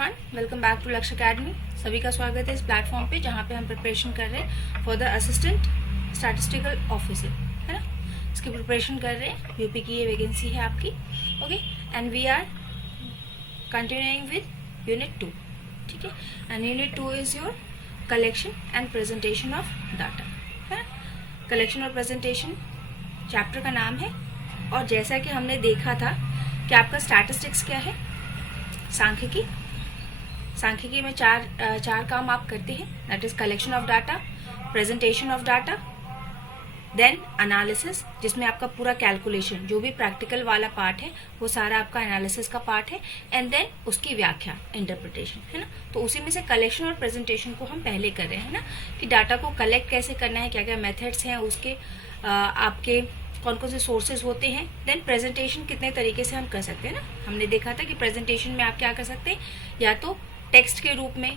Everyone, welcome back to लक्ष्य academy. सभी का स्वागत है इस प्लेटफॉर्म पे जहाँ पे हम प्रिपरेशन कर रहे हैं for the assistant statistical officer, है ना। इसकी प्रिपरेशन कर रहे हैं, यूपी की ये वैकेंसी है आपकी। Okay, and we are continuing with unit 2, ठीक है। And unit 2 is your collection and presentation of data, है। कलेक्शन और प्रेजेंटेशन चैप्टर का नाम है। और जैसा कि हमने देखा था कि आपका स्टैटिस्टिक्स क्या है, सांख्यिकी। सांख्यिकी में चार काम आप करते हैं, that is collection of data, presentation of data, then analysis, जिसमें आपका पूरा कैलकुलेशन जो भी प्रैक्टिकल वाला पार्ट है वो सारा आपका एनालिसिस का पार्ट है, एंड देन उसकी व्याख्या, इंटरप्रिटेशन, है ना। तो उसी में से कलेक्शन और प्रेजेंटेशन को हम पहले कर रहे हैं ना, कि डाटा को कलेक्ट कैसे करना है, क्या क्या मेथड्स हैं उसके, आपके कौन कौन से सोर्सेज होते हैं, देन प्रेजेंटेशन कितने तरीके से हम कर सकते हैं ना। हमने देखा था कि प्रेजेंटेशन में आप क्या कर सकते हैं, या तो टेक्स्ट के रूप में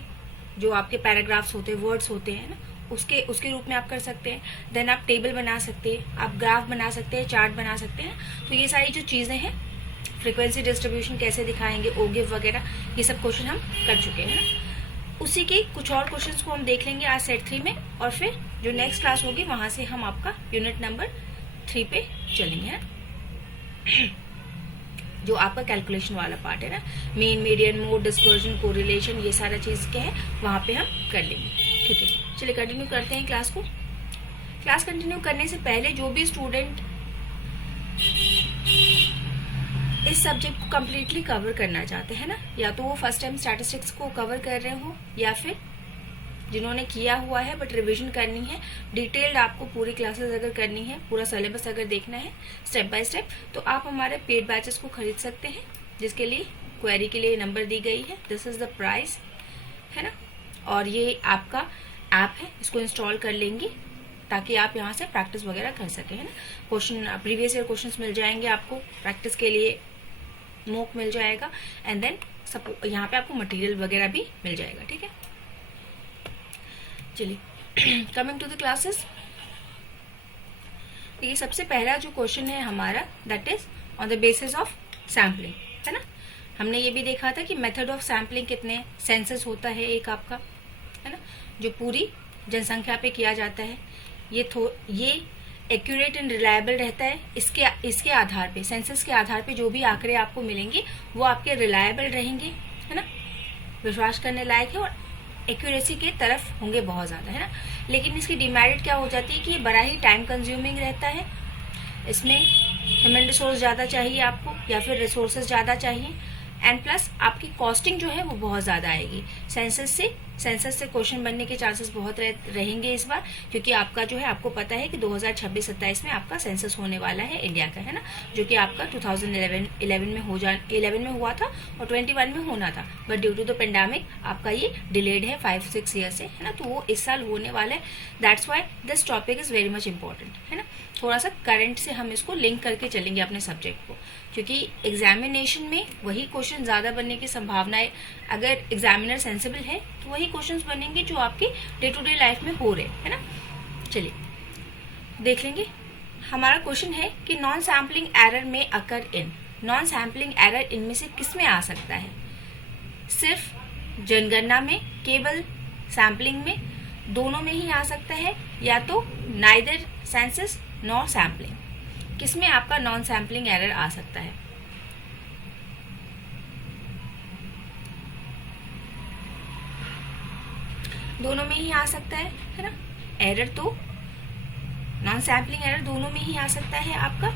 जो आपके पैराग्राफ्स होते हैं, वर्ड्स होते हैं ना, उसके रूप में आप कर सकते हैं। देन आप टेबल बना सकते हैं, आप ग्राफ बना सकते हैं, चार्ट बना सकते हैं। तो ये सारी जो चीजें हैं, फ्रीक्वेंसी डिस्ट्रीब्यूशन कैसे दिखाएंगे, ओगिव वगैरह, ये सब क्वेश्चन हम कर चुके हैं ना। उसी के कुछ और क्वेश्चंस को हम देख लेंगे आज सेट 3 में, और फिर जो नेक्स्ट क्लास होगी वहां से हम आपका यूनिट नंबर 3 पे चलेंगे, जो आपका कैलकुलेशन वाला पार्ट है ना, mean, median, mode, dispersion, correlation, ये सारा चीज क्या है वहां पे हम कर लेंगे, ठीक है। चलिए कंटिन्यू करते हैं क्लास को। क्लास कंटिन्यू करने से पहले जो भी स्टूडेंट इस सब्जेक्ट को कम्प्लीटली कवर करना चाहते हैं ना, या तो वो फर्स्ट टाइम स्टैटिस्टिक्स को कवर कर रहे हो, या फिर जिन्होंने किया हुआ है बट रिवीजन करनी है, डिटेल्ड आपको पूरी क्लासेस अगर करनी है, पूरा सिलेबस अगर देखना है स्टेप बाय स्टेप, तो आप हमारे पेड बैचेस को खरीद सकते हैं, जिसके लिए क्वेरी के लिए नंबर दी गई है, दिस इज द प्राइस, है ना। और ये आपका ऐप है, इसको इंस्टॉल कर लेंगे ताकि आप यहाँ से प्रैक्टिस वगैरह कर सके, है ना। क्वेश्चन, प्रीवियस ईयर क्वेश्चंस मिल जाएंगे आपको, प्रैक्टिस के लिए मॉक मिल जाएगा, एंड देन यहाँ पे आपको मटेरियल वगैरह भी मिल जाएगा, ठीक है। चलिए कमिंग टू द क्लासेस। ये सबसे पहला जो क्वेश्चन है हमारा, that is on the basis of sampling, है ना। हमने ये भी देखा था कि मेथड ऑफ सैम्पलिंग कितने, सेंसस होता है एक आपका, है ना, जो पूरी जनसंख्या पे किया जाता है। ये एक्यूरेट एंड रिलायबल रहता है। इसके आधार पे, सेंसस के आधार पे जो भी आंकड़े आपको मिलेंगे वो आपके रिलायबल रहेंगे, है ना, विश्वास करने लायक है, और एक्यूरेसी के तरफ होंगे बहुत ज्यादा, है ना। लेकिन इसकी डिमेरिट क्या हो जाती है कि ये बड़ा ही टाइम कंज्यूमिंग रहता है, इसमें ह्यूमन रिसोर्स ज्यादा चाहिए आपको, या फिर रिसोर्सेज ज्यादा चाहिए, एंड प्लस आपकी कॉस्टिंग जो है वो बहुत ज्यादा आएगी। सेंसस से क्वेश्चन बनने के चांसेस बहुत रहेंगे इस बार, क्योंकि आपका जो है, आपको पता है कि 2026-27 में आपका सेंसस होने वाला है इंडिया का, है ना, जो कि आपका 2011 में हुआ था और 21 में होना था, but due to the pandemic आपका ये डिलेड है 5-6 ईयर से, है ना। तो वो इस साल होने वाला है, that's why this topic is very much important, है ना। थोड़ा सा करंट से हम इसको लिंक करके चलेंगे अपने सब्जेक्ट को, क्योंकि एग्जामिनेशन में वही क्वेश्चन ज्यादा बनने की संभावना है। अगर एग्जामिनर सेंसिबल है तो वही क्वेश्चंस बनेंगे जो आपके डे टू डे लाइफ में हो रहे, है ना। चलिए देख लेंगे। हमारा क्वेश्चन है कि नॉन सैम्पलिंग एरर में अकर इन, नॉन सैम्पलिंग एरर इनमें से किस में आ सकता है, सिर्फ जनगणना में, केवल सैम्पलिंग में, दोनों में ही आ सकता है, या तो नाइदर सेंसस नॉर सैम्पलिंग, किसमें आपका नॉन सैम्पलिंग एरर आ सकता है। दोनों में ही आ सकता है ना। एरर तो, नॉन सैम्पलिंग एरर दोनों में ही आ सकता है आपका,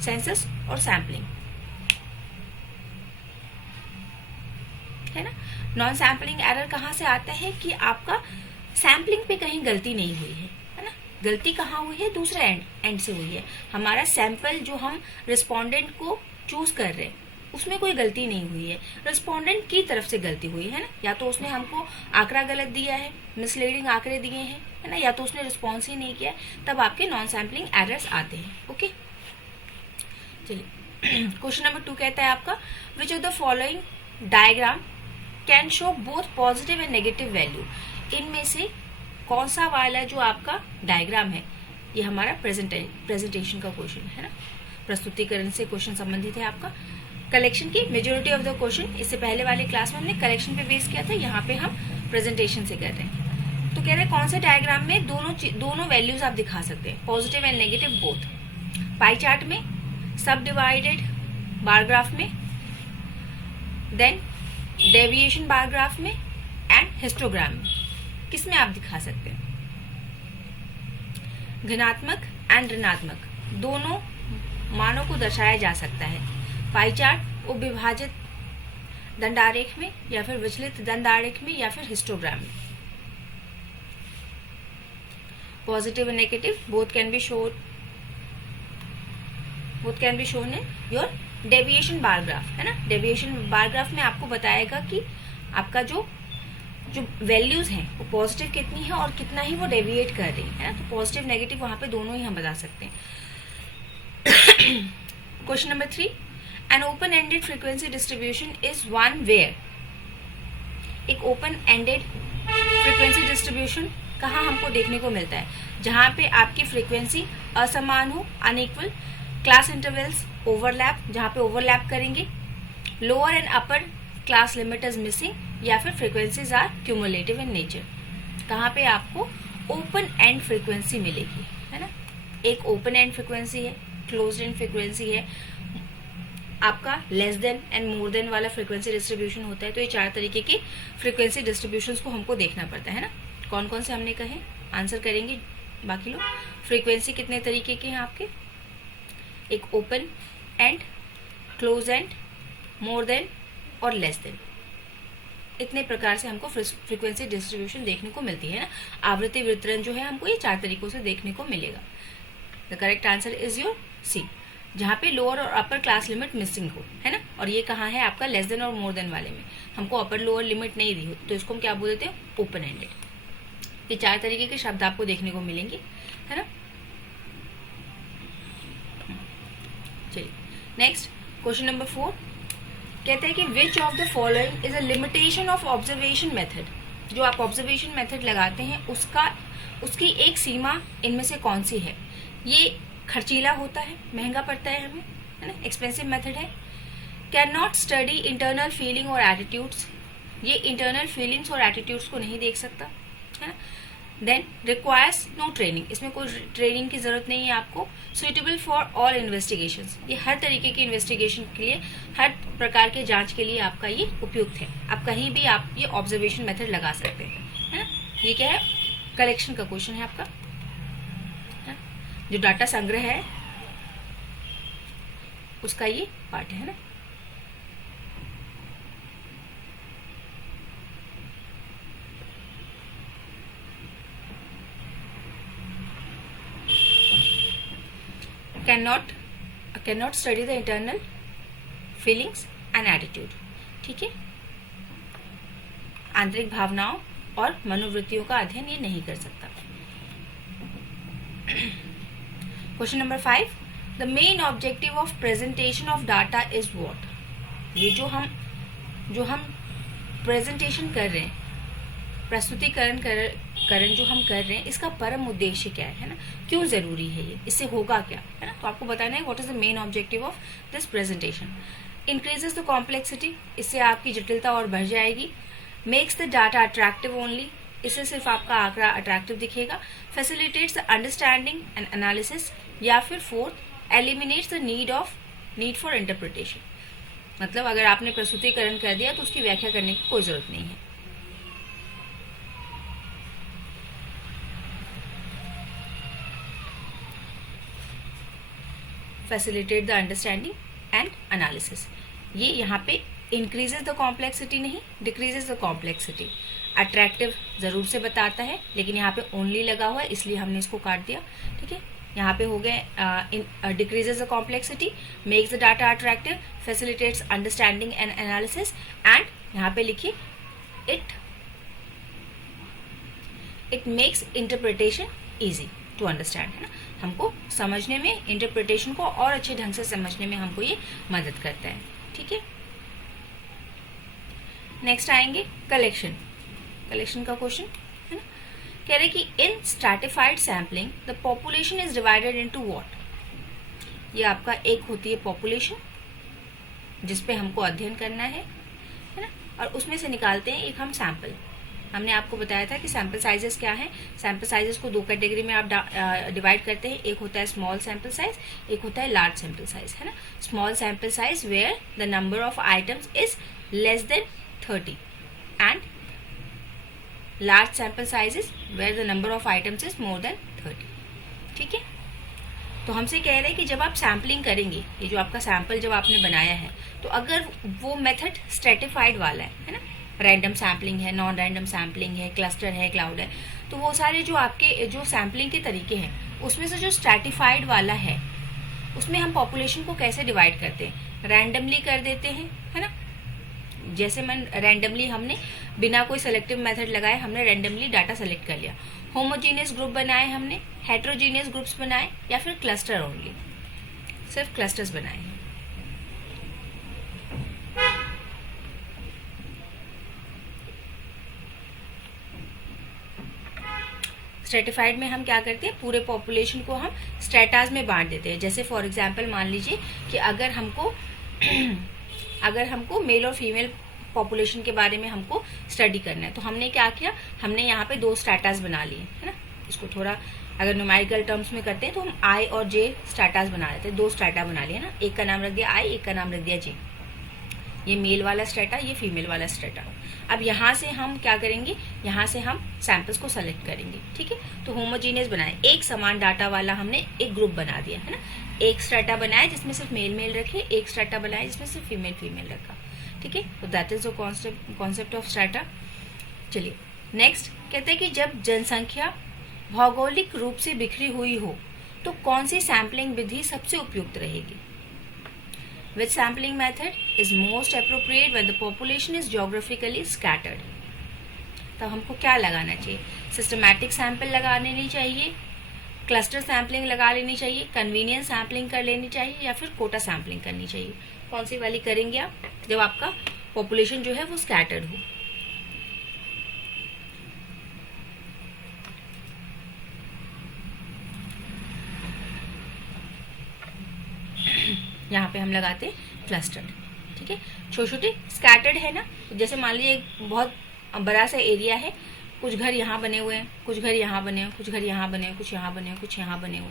सेंसस और सैम्पलिंग, है ना। नॉन सैम्पलिंग एरर कहाँ से आता है कि आपका सैम्पलिंग पे कहीं गलती नहीं हुई है ना। गलती कहाँ हुई है, दूसरे एंड से हुई है। हमारा सैंपल जो हम रिस्पोंडेंट को चूज कर रहे हैं उसमें कोई गलती नहीं हुई है, रिस्पोंडेंट की तरफ से गलती हुई है ना। या तो उसने हमको आंकड़ा गलत दिया है, मिसलीडिंग आंकड़े दिए हैं, है ना, या तो उसने रिस्पॉन्स ही नहीं किया, तब आपके नॉन सैम्पलिंग एरर्स आते हैं। ओके, चलिए क्वेश्चन नंबर 2 कहता है आपका, which of the following diagram can show both positive and negative value. इनमें से कौन सा वाला जो आपका डायग्राम है, ये हमारा प्रेजेंटेशन का क्वेश्चन है ना, प्रस्तुतिकरण से क्वेश्चन संबंधित है आपका। कलेक्शन की मेजोरिटी ऑफ द क्वेश्चन इससे पहले वाले क्लास में हमने कलेक्शन पे बेस किया था, यहाँ पे हम प्रेजेंटेशन से कर रहे हैं। तो कह रहे हैं कौन से डायग्राम में दोनों वैल्यूज आप दिखा सकते हैं, positive and negative both. Pie chart में, सब डिवाइडेड बार ग्राफ में, देन डेविएशन बार ग्राफ में एंड हिस्टोग्राम में। किसमें आप दिखा सकते हैं? धनात्मक एंड ऋणात्मक दोनों मानों को दर्शाया जा सकता है। पाई चार्ट उपविभाजित दंडारेख में या फिर विचलित दंडारेख में या फिर हिस्टोग्राम में। Positive and negative both can be shown in your deviation bar graph, है ना। डेविएशन बार ग्राफ में आपको बताएगा कि आपका जो वैल्यूज हैं वो पॉजिटिव कितनी है और कितना ही वो डेविएट कर रही है ना। तो पॉजिटिव नेगेटिव वहां पे दोनों ही हम बता सकते हैं। Question number 3, an open ended frequency distribution is one where. एक ओपन एंडेड फ्रीक्वेंसी डिस्ट्रीब्यूशन कहाँ हमको देखने को मिलता है? जहां पे आपकी फ्रीक्वेंसी असमान हो, अनइक्वल, क्लास इंटरवल्स ओवरलैप, जहां पे ओवरलैप करेंगे, lower and upper class limit is missing, या फिर frequencies are cumulative in nature. कहाँ पे आपको ओपन एंड फ्रीक्वेंसी मिलेगी, है ना। एक ओपन एंड फ्रीक्वेंसी है, क्लोज एंड फ्रीक्वेंसी है, आपका less than and more than वाला फ्रीक्वेंसी डिस्ट्रीब्यूशन होता है। तो ये 4 तरीके के फ्रीक्वेंसी डिस्ट्रीब्यूशंस को हमको देखना पड़ता है ना। कौन कौन से हमने कहे, आंसर करेंगे बाकी लोग। फ्रीक्वेंसी कितने तरीके के हैं आपके? एक open and, close and, more than और लेस देन। इतने प्रकार से हमको फ्रीक्वेंसी डिस्ट्रीब्यूशन देखने को मिलती है ना। आवृत्ति वितरण जो है हमको ये 4 तरीकों से देखने को मिलेगा। The correct answer is your C, जहां पे लोअर और अपर क्लास लिमिट मिसिंग हो, है ना। और ये कहाँ है आपका? लेस देन और मोर देन वाले में हमको अपर लोअर लिमिट नहीं दी होती, तो इसको हम क्या बोल देते हैं? Open ended. ये 4 तरीके के शब्द आपको देखने को मिलेंगे, है ना। चलिए नेक्स्ट क्वेश्चन नंबर 4 कहते हैं कि which of the following is a limitation of observation method. जो आप ऑब्जर्वेशन मेथड लगाते हैं उसकी एक सीमा इनमें से कौन सी है? ये खर्चीला होता है, महंगा पड़ता है हमें, है ना, एक्सपेंसिव मेथड है। Can not study internal feeling और एटीट्यूड्स, ये इंटरनल फीलिंग्स और एटीट्यूड्स को नहीं देख सकता, है ना। देन रिक्वायर्स नो ट्रेनिंग, इसमें कोई ट्रेनिंग की जरूरत नहीं है आपको। सुइटेबल फॉर ऑल इन्वेस्टिगेशंस, ये हर तरीके की इन्वेस्टिगेशन के लिए, हर प्रकार के जांच के लिए आपका ये उपयुक्त है। आप कहीं भी आप ये ऑब्जर्वेशन मेथड लगा सकते हैं, है ना। ये क्या है? कलेक्शन का क्वेश्चन है आपका, जो डाटा संग्रह है उसका ये पार्ट है ना। cannot study the internal feelings and attitude, ठीक है। आंतरिक भावनाओं और मनोवृत्तियों का अध्ययन ये नहीं कर सकता। Question number 5, the main objective of presentation of data is what. ये जो हम प्रेजेंटेशन कर रहे हैं, प्रस्तुतिकरण जो हम कर रहे हैं, इसका परम उद्देश्य क्या है ना। क्यों जरूरी है ये, इससे होगा क्या, है ना। तो आपको बताना है what is the main objective of this presentation. Increases the complexity, इससे आपकी जटिलता और बढ़ जाएगी। Makes the data attractive only, इससे सिर्फ आपका आंकड़ा अट्रैक्टिव दिखेगा। Facilitates the understanding and analysis, या फिर 4th eliminates the need for interpretation. मतलब अगर आपने प्रस्तुतिकरण कर दिया तो उसकी व्याख्या करने की कोई जरूरत नहीं है। Facilitate the understanding and analysis, ये यहाँ पे इंक्रीजेस द कॉम्प्लेक्सिटी नहीं, डिक्रीजेस द कॉम्प्लेक्सिटी। अट्रैक्टिव जरूर से बताता है, लेकिन यहाँ पे ओनली लगा हुआ है इसलिए हमने इसको काट दिया, ठीक है। यहाँ पे हो गए decreases the complexity, makes the data attractive, facilitates understanding and analysis, and यहाँ पे लिखिए it makes interpretation easy to understand, है ना। हमको समझने में, इंटरप्रिटेशन को और अच्छे ढंग से समझने में हमको ये मदद करता है, ठीक है। नेक्स्ट आएंगे कलेक्शन का क्वेश्चन, है ना। कह रहे कि in stratified sampling the population is divided into what. ये आपका एक होती है पॉपुलेशन, जिस पे हमको अध्ययन करना है ना, और उसमें से निकालते हैं एक हम सैंपल। हमने आपको बताया था कि सैंपल साइजेस क्या है। सैंपल साइजेस को 2 कैटेगरी में आप डिवाइड करते हैं। एक होता है स्मॉल सैंपल साइज, एक होता है लार्ज सैंपल साइज, है ना। Small sample size where the number of items is less than 30 and large sample sizes where the number of items is more than 30। ठीक है, तो हमसे कह रहे हैं कि जब आप सैम्पलिंग करेंगे, ये जो आपका सैंपल जब आपने बनाया है, तो अगर वो मेथड स्ट्रेटिफाइड वाला है ना, रैंडम सैम्पलिंग है, नॉन रैंडम सैम्पलिंग है, क्लस्टर है, क्लाउड है, तो वो सारे जो आपके जो सैम्पलिंग के तरीके हैं उसमें से जो स्ट्रेटिफाइड वाला है उसमें हम पॉपुलेशन को कैसे डिवाइड करते हैं, रैंडमली कर देते हैं, है ना। जैसे मैं रैंडमली हमने बिना कोई सेलेक्टिव मेथड लगाए हमने रैंडमली डाटा सेलेक्ट कर लिया। होमोजीनियस ग्रुप बनाए हमने, हेट्रोजीनियस ग्रुप्स बनाए, या फिर क्लस्टर ओनली, सिर्फ क्लस्टर्स बनाए हैं। स्ट्रेटिफाइड में हम क्या करते हैं, पूरे पॉपुलेशन को हम स्ट्रेटाज में बांट देते हैं। जैसे फॉर एग्जांपल मान लीजिए कि अगर हमको मेल और फीमेल पॉपुलेशन के बारे में हमको स्टडी करना है, तो हमने क्या किया, हमने यहाँ पे 2 स्ट्रेटाज बना लिए, है ना। इसको थोड़ा अगर न्यूमेरिकल टर्म्स में करते हैं तो हम आई और जे स्ट्रेटाज बना लेते हैं। 2 स्ट्रेटा बना लिए ना, एक का नाम रख दिया आई, एक का नाम रख दिया जे। ये मेल वाला स्ट्रेटा, ये फीमेल वाला स्ट्रेटा। अब यहाँ से हम क्या करेंगे, यहाँ से हम सैंपल्स को सेलेक्ट करेंगे। ठीक है, तो होमोजीनियस बनाए, एक समान डाटा वाला हमने एक ग्रुप बना दिया, है ना। एक स्ट्रेटा बनाया जिसमें सिर्फ मेल मेल रखे, एक स्ट्रेटा बनाया जिसमें सिर्फ फीमेल फीमेल रखा। ठीक है, तो that is the concept of strata. चलिए नेक्स्ट कहते हैं कि जब जनसंख्या भौगोलिक रूप से बिखरी हुई हो तो कौन सी सैम्पलिंग विधि सबसे उपयुक्त रहेगी। Which sampling method is most appropriate when the population is geographically scattered? तब हमको क्या लगाना चाहिए, सिस्टमैटिक सैंपल लगा लेनी चाहिए, क्लस्टर सैम्पलिंग लगा लेनी चाहिए, कन्वीनियंस सैम्पलिंग कर लेनी चाहिए, या फिर कोटा सैम्पलिंग करनी चाहिए। कौन सी वाली करेंगे आप जब आपका पॉपुलेशन जो है वो स्कैटर्ड हो। यहाँ पे हम लगाते हैं क्लस्टर्ड। ठीक है, छोटे छोटे स्कैटर्ड है ना, जैसे मान लीजिए एक बहुत बड़ा सा एरिया है, कुछ घर यहाँ बने हुए हैं, कुछ घर यहाँ बने हुए, कुछ घर यहाँ बने हुए, कुछ यहाँ बने हुए, कुछ यहाँ बने हुए,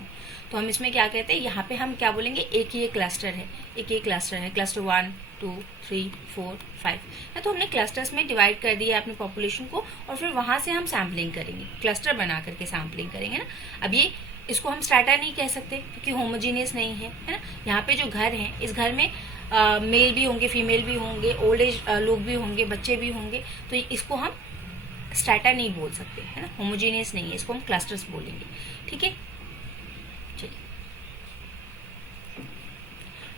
तो हम इसमें क्या कहते हैं, यहाँ पे हम क्या बोलेंगे, एक ही क्लस्टर है, एक ही क्लस्टर है, क्लस्टर 1 2 3 4 5 है। तो हमने क्लस्टर्स में डिवाइड कर दिया अपनी पॉपुलेशन को, और फिर वहां से हम सैम्पलिंग करेंगे, क्लस्टर बना करके सैम्पलिंग करेंगे ना। अब ये इसको हम स्ट्रैटा नहीं कह सकते क्योंकि होमोजीनियस नहीं है, है ना। यहाँ पे जो घर है, इस घर में मेल भी होंगे, फीमेल भी होंगे, ओल्ड एज लोग भी होंगे, बच्चे भी होंगे, तो इसको हम स्ट्रैटा नहीं बोल सकते, है ना, होमोजीनियस नहीं है, इसको हम क्लस्टर्स बोलेंगे। ठीक है, चलिए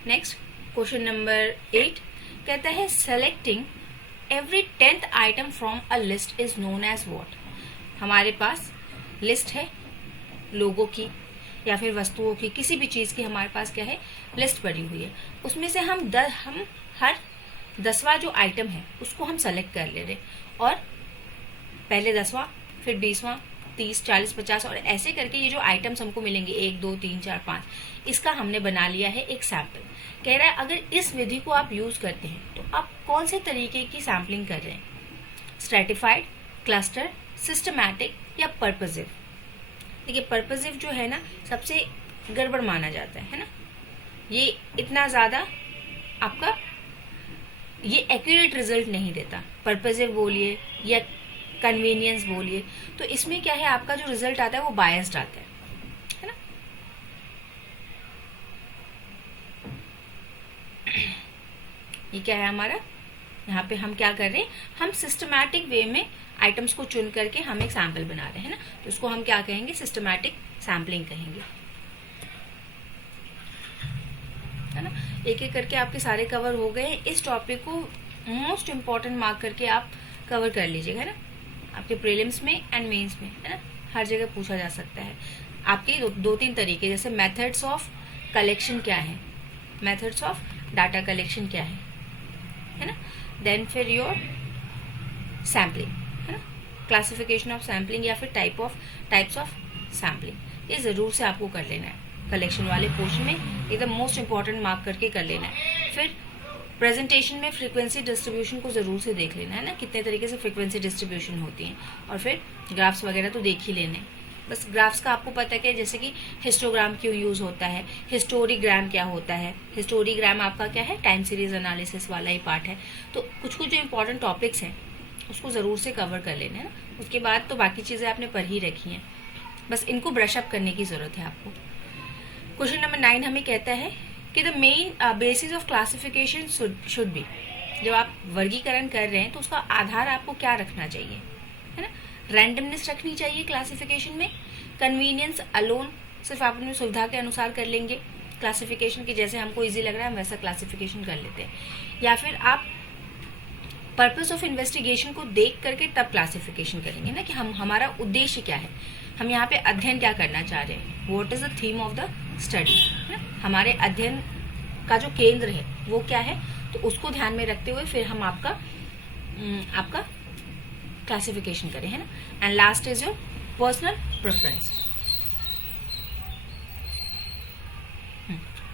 नेक्स्ट क्वेश्चन नंबर 8 कहता है selecting every 10th item from a list is known as what. हमारे पास लिस्ट है लोगों की या फिर वस्तुओं की, किसी भी चीज की हमारे पास क्या है, लिस्ट पड़ी हुई है। उसमें से हम हर 10वां जो आइटम है उसको हम सेलेक्ट कर ले रहे, और पहले 10वां, फिर 20वां, 30 40 50 और ऐसे करके ये जो आइटम्स हमको मिलेंगे 1 2 3 4 5, इसका हमने बना लिया है एक सैंपल। कह रहा है अगर इस विधि को आप यूज करते हैं तो आप कौन से तरीके की सैम्पलिंग कर रहे हैं, स्ट्रेटिफाइड, क्लस्टर, सिस्टमैटिक या पर्पसिव। देखिए पर्पसिव जो है ना सबसे गड़बड़ माना जाता है ना, ये इतना ज्यादा आपका ये एक्यूरेट रिजल्ट नहीं देता। पर्पसिव बोलिए या कन्वीनियंस बोलिए, तो इसमें क्या है, आपका जो रिजल्ट आता है वो बायस्ड आता है ना। ये क्या है हमारा, यहाँ पे हम क्या कर रहे हैं, हम सिस्टमैटिक वे में आइटम्स को चुन करके हम एक सैंपल बना रहे हैं ना, तो इसको हम क्या कहेंगे, सिस्टमैटिक सैम्पलिंग कहेंगे, है ना। एक एक करके आपके सारे कवर हो गए। इस टॉपिक को मोस्ट इम्पोर्टेंट मार्क करके आप कवर कर लीजिएगा, है ना। आपके प्रीलिम्स में एंड मेंस में, है ना, हर जगह पूछा जा सकता है। आपके 2-3 तरीके, जैसे मेथड्स ऑफ कलेक्शन क्या है, मेथड्स ऑफ डाटा कलेक्शन क्या है ना, देन फिर योर सैम्पलिंग, है ना, क्लासिफिकेशन ऑफ सैम्पलिंग या फिर टाइप्स ऑफ सैम्पलिंग, ये जरूर से आपको कर लेना है। कलेक्शन वाले पोर्शन में एकदम मोस्ट इम्पॉर्टेंट मार्क करके कर लेना है। फिर प्रेजेंटेशन में फ्रीक्वेंसी डिस्ट्रीब्यूशन को जरूर से देख लेना है ना, कितने तरीके से फ्रीक्वेंसी डिस्ट्रीब्यूशन होती है, और फिर ग्राफ्स वगैरह तो देख ही लेने। बस ग्राफ्स का आपको पता है कि जैसे कि हिस्टोग्राम क्यों यूज होता है, हिस्टोरीग्राम क्या होता है। हिस्टोरीग्राम आपका क्या है, टाइम सीरीज एनालिसिस वाला ही पार्ट है। तो कुछ कुछ जो इंपॉर्टेंट टॉपिक्स हैं उसको जरूर से कवर कर लेना है ना, उसके बाद तो बाकी चीजें आपने पढ़ ही रखी हैं, बस इनको ब्रश अप करने की जरूरत है आपको। क्वेश्चन नंबर 9 हमें कहता है कि the main basis of classification should be, जब आप वर्गीकरण कर रहे हैं तो उसका आधार आपको क्या रखना चाहिए, है ना। रैंडमनेस रखनी चाहिए क्लासिफिकेशन में, कन्वीनियंस अलोन, सिर्फ आप अपनी सुविधा के अनुसार कर लेंगे क्लासिफिकेशन की, जैसे हमको इजी लग रहा है हम वैसा क्लासिफिकेशन कर लेते हैं, या फिर आप पर्पस ऑफ इन्वेस्टिगेशन को देख करके तब क्लासिफिकेशन करेंगे ना, कि हमारा उद्देश्य क्या है, हम यहाँ पे अध्ययन क्या करना चाह रहे हैं, what is the theme of the study, है ना, हमारे अध्ययन का जो केंद्र है वो क्या है, तो उसको ध्यान में रखते हुए फिर हम आपका क्लासिफिकेशन करें, है ना। And last is your personal preference.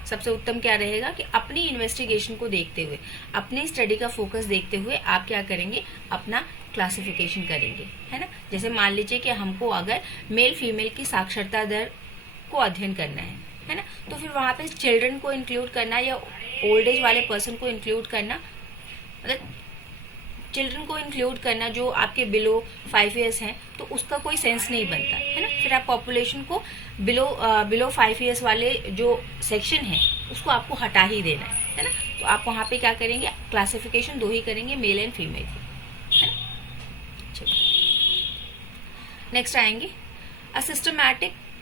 सबसे उत्तम क्या रहेगा कि अपनी इन्वेस्टिगेशन को देखते हुए, अपनी स्टडी का फोकस देखते हुए आप क्या करेंगे, अपना क्लासिफिकेशन करेंगे, है ना। जैसे मान लीजिए कि हमको अगर मेल फीमेल की साक्षरता दर को अध्ययन करना है ना, तो फिर वहां पे चिल्ड्रन को इंक्लूड करना या ओल्ड एज वाले पर्सन को इंक्लूड करना, मतलब चिल्ड्रन को इंक्लूड करना जो आपके बिलो 5 ईयर्स हैं, तो उसका कोई सेंस नहीं बनता, है ना। फिर आप पॉपुलेशन को बिलो 5 ईयर्स वाले जो सेक्शन है उसको आपको हटा ही देना है ना। तो आप वहां पे क्या करेंगे, क्लासिफिकेशन 2 ही करेंगे, मेल एंड फीमेल, है ना। नेक्स्ट आएंगे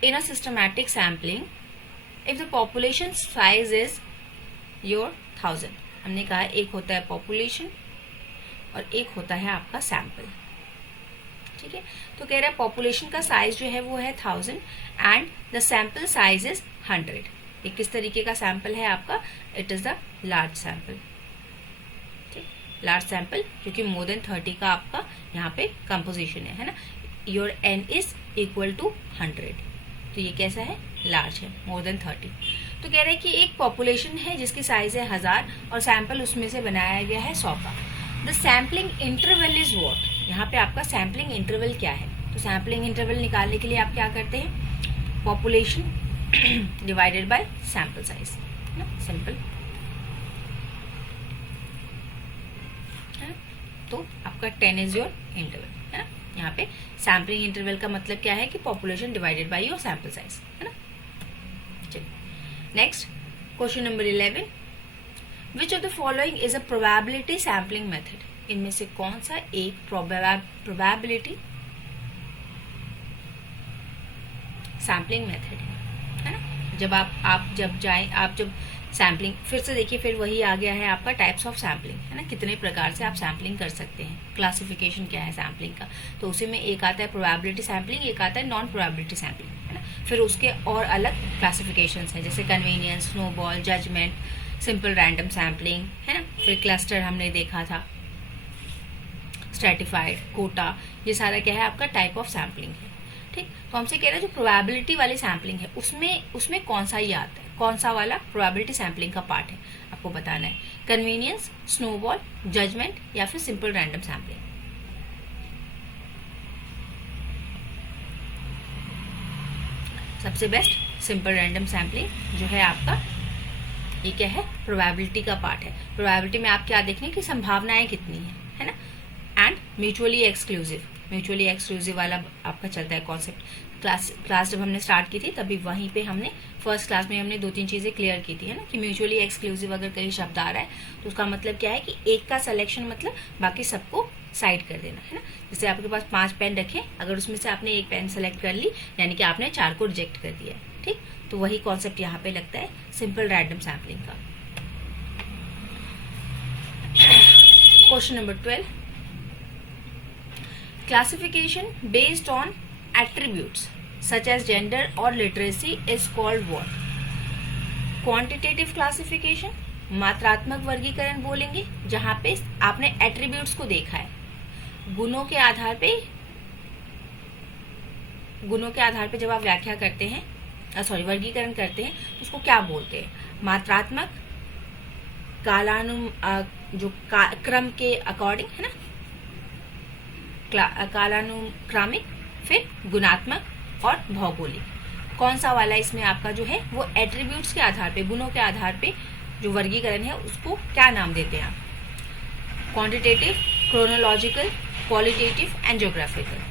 in a systematic sampling if the population size is your 1000। हमने कहा एक होता है पॉपुलेशन और एक होता है आपका सैंपल, ठीक है। तो कह रहा है पॉपुलेशन का साइज जो है वो है 1000 and the sample size is 100। ये किस तरीके का सैंपल है आपका, it is the large sample, ठीक, लार्ज सैंपल क्योंकि मोर देन 30 का आपका यहाँ पे कंपोजिशन है ना। Your N is equal to 100, तो ये कैसा है, लार्ज है, मोर देन 30। तो कह रहे हैं कि एक पॉपुलेशन है जिसकी साइज है 1000 और सैंपल उसमें से बनाया गया है 100 का। The sampling interval is what, यहाँ पे आपका सैम्पलिंग इंटरवल क्या है। तो सैम्पलिंग इंटरवल निकालने के लिए आप क्या करते हैं, population divided by sample size, simple, तो आपका 10 इज योर इंटरवल, है ना। यहाँ पे सैम्पलिंग इंटरवल का मतलब क्या है कि population divided by your sample size, है ना। चलिए next question number 11, which of the following is a probability sampling method. इनमें से कौन सा एक प्रोबेबिलिटी सैम्पलिंग मेथड है ना। जब सैम्पलिंग, फिर से देखिए, फिर वही आ गया है आपका टाइप्स ऑफ सैम्पलिंग, है ना, कितने प्रकार से आप सैम्पलिंग कर सकते हैं, क्लासिफिकेशन क्या है सैम्पलिंग का। तो उसी में एक आता है प्रोबेबिलिटी सैम्पलिंग, एक आता है नॉन प्रोबेबिलिटी सैम्पलिंग, है ना। फिर उसके और अलग क्लासिफिकेशंस हैं, जैसे convenience, snowball, judgement, simple random sampling, है ना। फिर क्लस्टर हमने देखा था, स्ट्रेटिफाइड, कोटा, ये सारा क्या है आपका टाइप ऑफ सैम्पलिंग है, ठीक। तो हमसे कह रहे हैं जो प्रोबेबिलिटी वाली सैम्पलिंग है उसमें कौन सा ये आता है, कौन सा वाला प्रोबेबिलिटी सैम्पलिंग का पार्ट है आपको बताना है, कन्वीनियंस, स्नोबॉल, जजमेंट या फिर सिंपल रैंडम सैम्पलिंग। सबसे बेस्ट सिंपल रैंडम सैम्पलिंग जो है आपका, ये क्या है, प्रोबेबिलिटी का पार्ट है। प्रोबेबिलिटी में आप क्या देखने की संभावनाएं कितनी है ना। एंड म्यूचुअली एक्सक्लूसिव वाला आपका चलता है कॉन्सेप्ट। क्लास जब हमने स्टार्ट की थी तभी वहीं पे हमने फर्स्ट क्लास में हमने 2-3 चीजें क्लियर की थी, है ना, कि म्यूचुअली एक्सक्लूसिव अगर कहीं शब्द आ रहा है तो उसका मतलब क्या है कि एक का सिलेक्शन मतलब बाकी सबको साइड कर देना, है ना। जैसे आपके पास 5 पेन रखे, अगर उसमें से आपने एक पेन सेलेक्ट कर ली यानी कि आपने 4 को रिजेक्ट कर दिया है, ठीक। तो वही कॉन्सेप्ट यहाँ पे लगता है सिंपल रैंडम सैम्पलिंग का। Question number 12, classification based on attributes such as gender और literacy is called what. Quantitative classification, मात्रात्मक वर्गीकरण बोलेंगे, जहां पे आपने एट्रीब्यूट्स को देखा है, गुणों के आधार पे जब आप व्याख्या करते हैं, वर्गीकरण करते हैं, उसको क्या बोलते हैं, मात्रात्मक, जो क्रम के अकॉर्डिंग है ना, कालानुक्रमिक, फिर गुणात्मक और भौगोलिक। कौन सा वाला इसमें आपका जो है वो एट्रीब्यूट्स के आधार पे, गुणों के आधार पे जो वर्गीकरण है उसको क्या नाम देते हैं आप? Quantitative, chronological, qualitative and geographical.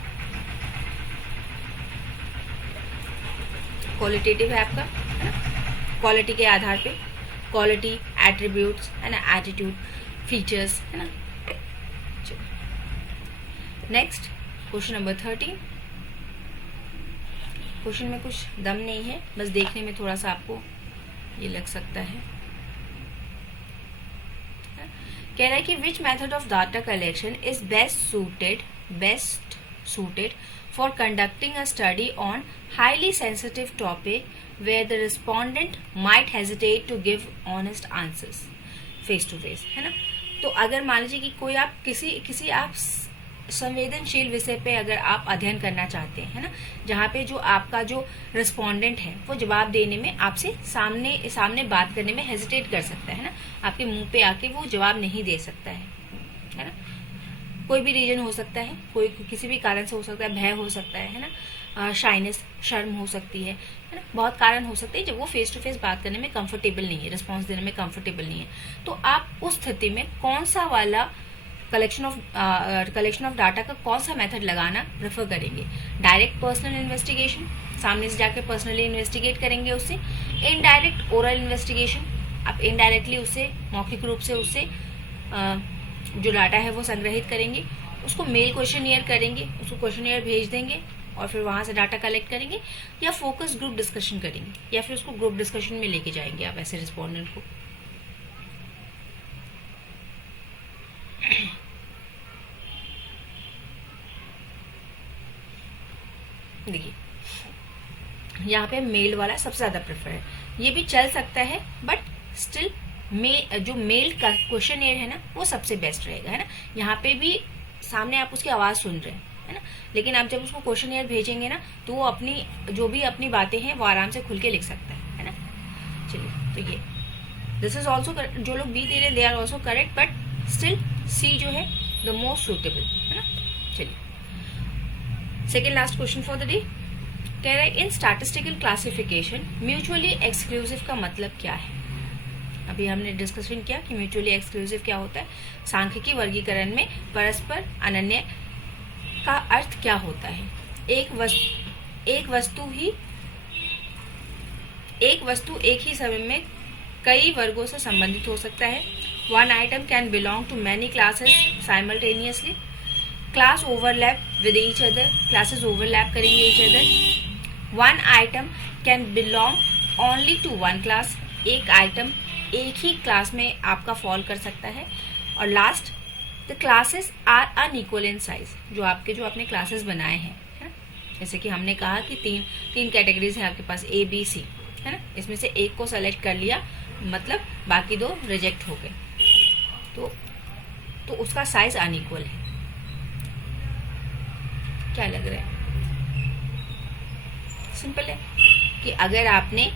Qualitative है आपका, है ना, क्वालिटी के आधार पे, क्वालिटी, एट्रीब्यूट्स, है ना, एटीट्यूड, फीचर्स, है ना। Next question number 13। क्वेश्चन में कुछ दम नहीं है, बस देखने में थोड़ा सा आपको ये लग सकता है। कह रहा है कि which method of data collection is best suited for conducting a study on highly sensitive topic where the respondent might hesitate to give honest answers face to face, है ना। तो अगर मान लीजिए कि कोई आप किसी आप संवेदनशील विषय पे अगर आप अध्ययन करना चाहते हैं, है ना, जहाँ पे जो आपका जो रिस्पोंडेंट है वो जवाब देने में आपसे सामने बात करने में हेजिटेट कर सकता है ना, आपके मुंह पे आके वो जवाब नहीं दे सकता है ना। कोई भी रीजन हो सकता है, कोई किसी भी कारण से हो सकता है, भय हो सकता है ना, शाइनेस, शर्म हो सकती है ना, बहुत कारण हो सकते हैं जब वो फेस टू फेस बात करने में कंफर्टेबल नहीं है, रिस्पांस देने में कंफर्टेबल नहीं है। तो आप उस स्थिति में कौन सा वाला कलेक्शन ऑफ डाटा का कौन सा मेथड लगाना प्रेफर करेंगे? डायरेक्ट पर्सनल इन्वेस्टिगेशन, सामने से जाके पर्सनली इन्वेस्टिगेट करेंगे उससे, इनडायरेक्ट ओरल इन्वेस्टिगेशन, आप इनडायरेक्टली उससे मौखिक रूप से उससे जो डाटा है वो संग्रहित करेंगे, उसको मेल क्वेश्चनियर करेंगे, उसको क्वेश्चनियर भेज देंगे और फिर वहां से डाटा कलेक्ट करेंगे, या फोकस ग्रुप डिस्कशन करेंगे, या फिर उसको ग्रुप डिस्कशन में लेके जाएंगे आप ऐसे रिस्पोंडेंट को। देखिए यहाँ पे मेल वाला सबसे ज्यादा प्रेफर है, ये भी चल सकता है बट स्टिल जो मेल का क्वेश्चनियर है ना वो सबसे बेस्ट रहेगा, है ना। यहाँ पे भी सामने आप उसकी आवाज सुन रहे हैं, है ना, लेकिन आप जब उसको क्वेश्चनियर भेजेंगे ना तो वो अपनी बातें हैं वो आराम से खुल के लिख सकता है ना। चलिए, तो ये दिस इज ऑल्सो, जो लोग बी दे रहे they are also correct, but still C जो है द मोस्ट सुटेबल, है ना। चलिए, second last question for the day. कह रहा है in statistical classification mutually exclusive का मतलब क्या है? अभी हमने डिस्कशन किया कि म्यूचुअली एक्सक्लूसिव क्या होता है। सांख्यिकी वर्गीकरण में परस्पर अनन्य का अर्थ क्या होता है? एक वस्तु एक ही समय में कई वर्गों से संबंधित हो सकता है। One item can belong to many classes simultaneously. Class overlap with each other, classes overlap करेंगे each other. One item can belong only to one class, एक आइटम एक ही क्लास में आपका फॉल कर सकता है। और last, the classes are unequal in size, जो आपने क्लासेस बनाए हैं, है ना। जैसे कि हमने कहा कि तीन कैटेगरीज है आपके पास, ए बी सी, है ना, इसमें से एक को सेलेक्ट कर लिया मतलब बाकी दो रिजेक्ट हो गए, तो उसका साइज अनइक्वल है। क्या लग रहा है? सिंपल है कि अगर आपने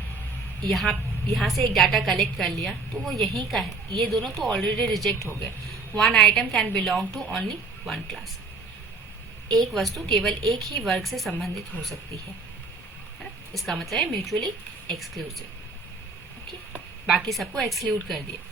यहाँ से एक डाटा कलेक्ट कर लिया तो वो यहीं का है, ये दोनों तो ऑलरेडी रिजेक्ट हो गए। One item can belong to only one class, एक वस्तु केवल एक ही वर्ग से संबंधित हो सकती है ना? इसका मतलब है म्यूचुअली एक्सक्लूसिव। ओके, बाकी सबको एक्सक्लूड कर दिया।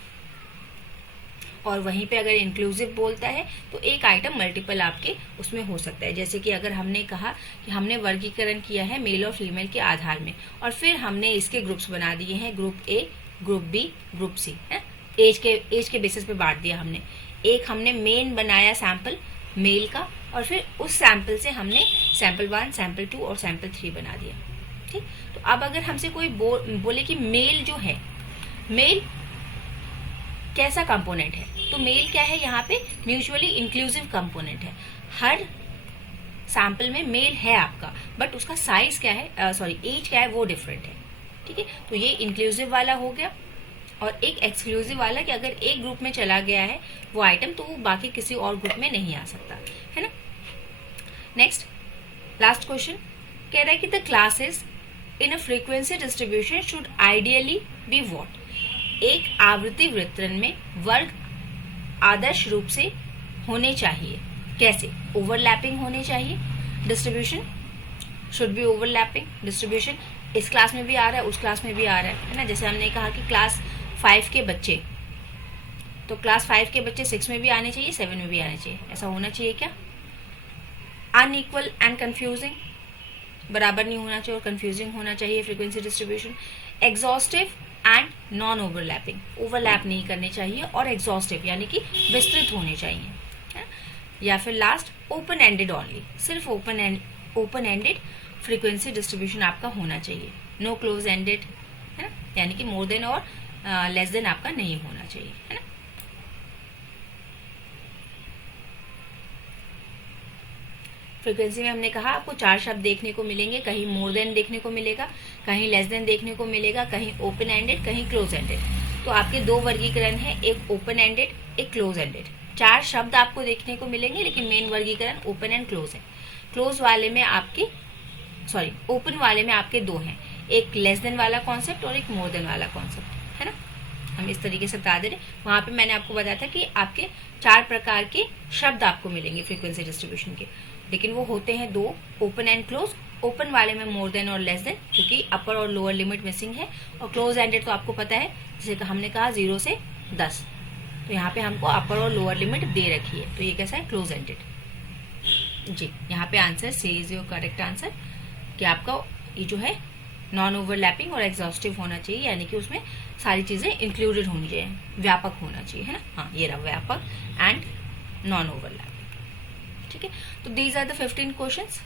और वहीं पे अगर इंक्लूसिव बोलता है तो एक आइटम मल्टीपल आपके उसमें हो सकता है। जैसे कि अगर हमने कहा कि हमने वर्गीकरण किया है मेल और फीमेल के आधार में, और फिर हमने इसके ग्रुप्स बना दिए हैं, group A, group B, group C, है एज के बेसिस पे बांट दिया हमने। एक हमने मेन बनाया सैंपल मेल का, और फिर उस सैंपल से हमने सैंपल 1, सैंपल 2 और सैंपल 3 बना दिया। ठीक, तो अब अगर हमसे कोई बोले कि मेल जो है, मेल कैसा कंपोनेंट है, तो मेल क्या है यहाँ पे? म्यूचुअली इंक्लूसिव कंपोनेंट है। हर सैंपल में मेल है आपका, बट उसका साइज क्या है, एज क्या है, वो डिफरेंट है। ठीक है, तो ये इंक्लूसिव वाला हो गया। और एक एक्सक्लूसिव वाला कि अगर एक ग्रुप में चला गया है वो आइटम, तो वो बाकी किसी और ग्रुप में नहीं आ सकता, है ना। नेक्स्ट, लास्ट क्वेश्चन कह रहा है कि the classes in a frequency distribution should ideally be what. एक आवृत्ति वितरण में वर्ग आदर्श रूप से होने चाहिए। कैसे? ओवरलैपिंग होने चाहिए। Distribution should be overlapping. Distribution इस क्लास में भी आ रहा है, उस क्लास में भी आ रहा है ना। जैसे हमने कहा कि क्लास 5 के बच्चे, तो क्लास 5 के बच्चे 6 में भी आने चाहिए, 7 में भी आने चाहिए। ऐसा होना चाहिए क्या? अनइक्वल एंड कंफ्यूजिंग, बराबर नहीं होना चाहिए और कंफ्यूजिंग होना चाहिए frequency distribution. Exhaustive and non overlapping, overlap नहीं करने चाहिए और एग्जॉस्टिव यानी कि विस्तृत होने चाहिए है? या फिर लास्ट ओपन एंडेड ओनली, सिर्फ ओपन एंडेड फ्रीक्वेंसी डिस्ट्रीब्यूशन आपका होना चाहिए। नो क्लोज एंडेड है ना, यानी कि मोर देन और लेस देन आपका नहीं होना चाहिए है ना। फ्रीक्वेंसी में हमने कहा आपको 4 शब्द देखने को मिलेंगे, कहीं मोर देन देखने को मिलेगा, कहीं लेस देन देखने को मिलेगा, कहीं ओपन एंडेड, कहीं क्लोज एंडेड। तो आपके 2 वर्गीकरण है, एक ओपन एंडेड, एक क्लोज एंडेड। 4 शब्द आपको देखने को मिलेंगे, लेकिन मेन वर्गीकरण ओपन एंड क्लोज है। क्लोज वाले में आपके ओपन वाले में आपके 2 हैं, एक लेस देन वाला कॉन्सेप्ट और एक मोर देन वाला कॉन्सेप्ट है ना। हम इस तरीके से बता दे रहे। वहां पे मैंने आपको बताया था कि आपके 4 प्रकार के शब्द आपको मिलेंगे फ्रीक्वेंसी डिस्ट्रीब्यूशन के, लेकिन वो होते हैं 2, ओपन एंड क्लोज। ओपन वाले में मोर देन और लेस देन, क्योंकि अपर और लोअर लिमिट मिसिंग है। और क्लोज एंडेड तो आपको पता है, जैसे हमने कहा 0 से 10, तो यहाँ पे हमको अपर और लोअर लिमिट दे रखी है, तो ये कैसा है? Close ended. जी, यहाँ पे answer C is your correct answer, कि आपका ये जो है नॉन ओवरलैपिंग और एग्जॉस्टिव होना चाहिए, यानी कि उसमें सारी चीजें इंक्लूडेड होनी चाहिए, व्यापक होना चाहिए है ना। हाँ, ये रहा व्यापक एंड नॉन ओवरलैपिंग। ठीक है, तो दीज आर द 15 क्वेश्चंस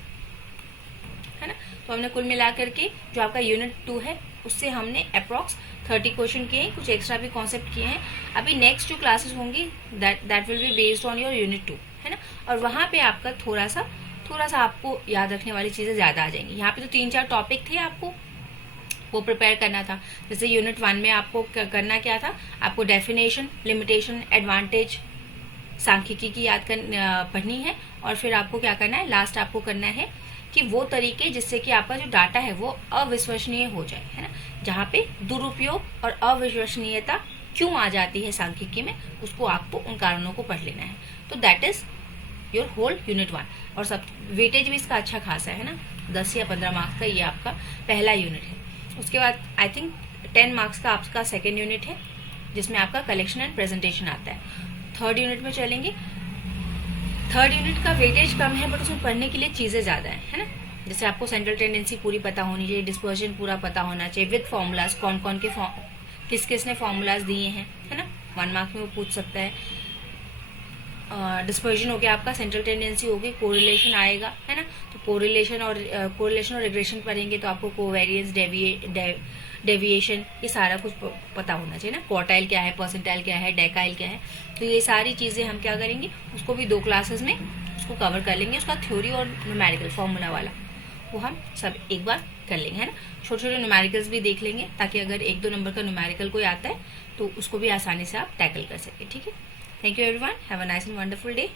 है ना। तो हमने कुल मिलाकर के जो आपका यूनिट 2 है उससे हमने अप्रॉक्स 30 क्वेश्चन किए हैं, कुछ एक्स्ट्रा भी कॉन्सेप्ट किए हैं। अभी नेक्स्ट जो क्लासेस होंगी that will be based on your unit 2 है ना। और वहां पे आपका थोड़ा सा आपको याद रखने वाली चीजें ज्यादा आ जाएंगी। यहाँ पे तो 3-4 टॉपिक थे, आपको वो प्रिपेयर करना था। जैसे यूनिट 1 में आपको करना क्या था, आपको डेफिनेशन, लिमिटेशन, एडवांटेज, सांख्यिकी की पढ़नी है। और फिर आपको क्या करना है, लास्ट आपको करना है कि वो तरीके जिससे कि आपका जो डाटा है वो अविश्वसनीय हो जाए है ना। जहाँ पे दुरुपयोग और अविश्वसनीयता क्यों आ जाती है सांख्यिकी में, उसको आपको उन कारणों को पढ़ लेना है। तो that is your whole unit 1। और सब वेटेज भी इसका अच्छा खासा है ना, 10 या 15 मार्क्स का ये आपका पहला यूनिट है। उसके बाद आई थिंक 10 मार्क्स का आपका सेकेंड यूनिट है, जिसमें आपका कलेक्शन एंड प्रेजेंटेशन आता है। थर्ड यूनिट में चलेंगे। थर्ड यूनिट का वेटेज कम है, बट उसमें पढ़ने के लिए चीजें ज्यादा है ना। जैसे आपको सेंट्रल टेंडेंसी पूरी पता होनी चाहिए, डिस्पर्जन पूरा पता होना चाहिए विद फॉर्मूलाज, कौन कौन के किस ने फॉर्मूलाज दिए हैं है ना। 1 मार्क्स में वो पूछ सकता है। डिस्पर्जन हो गया आपका, सेंट्रल टेंडेंसी होगी, कोरिलेशन आएगा है ना। तो कोरिलेशन और रिग्रेशन पढ़ेंगे तो आपको कोवेरियंस, डेविएशन, ये सारा कुछ पता होना चाहिए ना। क्वार्टाइल क्या है, परसेंटाइल क्या है, डेकाइल क्या है, तो ये सारी चीजें हम क्या करेंगे, उसको भी 2 क्लासेस में उसको कवर कर लेंगे। उसका थ्योरी और न्यूमेरिकल फॉर्मूला वाला वो हम सब एक बार कर लेंगे है ना। छोटे छोटे न्यूमेरिकल्स भी देख लेंगे, ताकि अगर 1-2 नंबर का न्यूमेरिकल कोई आता है तो उसको भी आसानी से आप टैकल कर सके। ठीक है, thank you everyone, have a nice and wonderful day.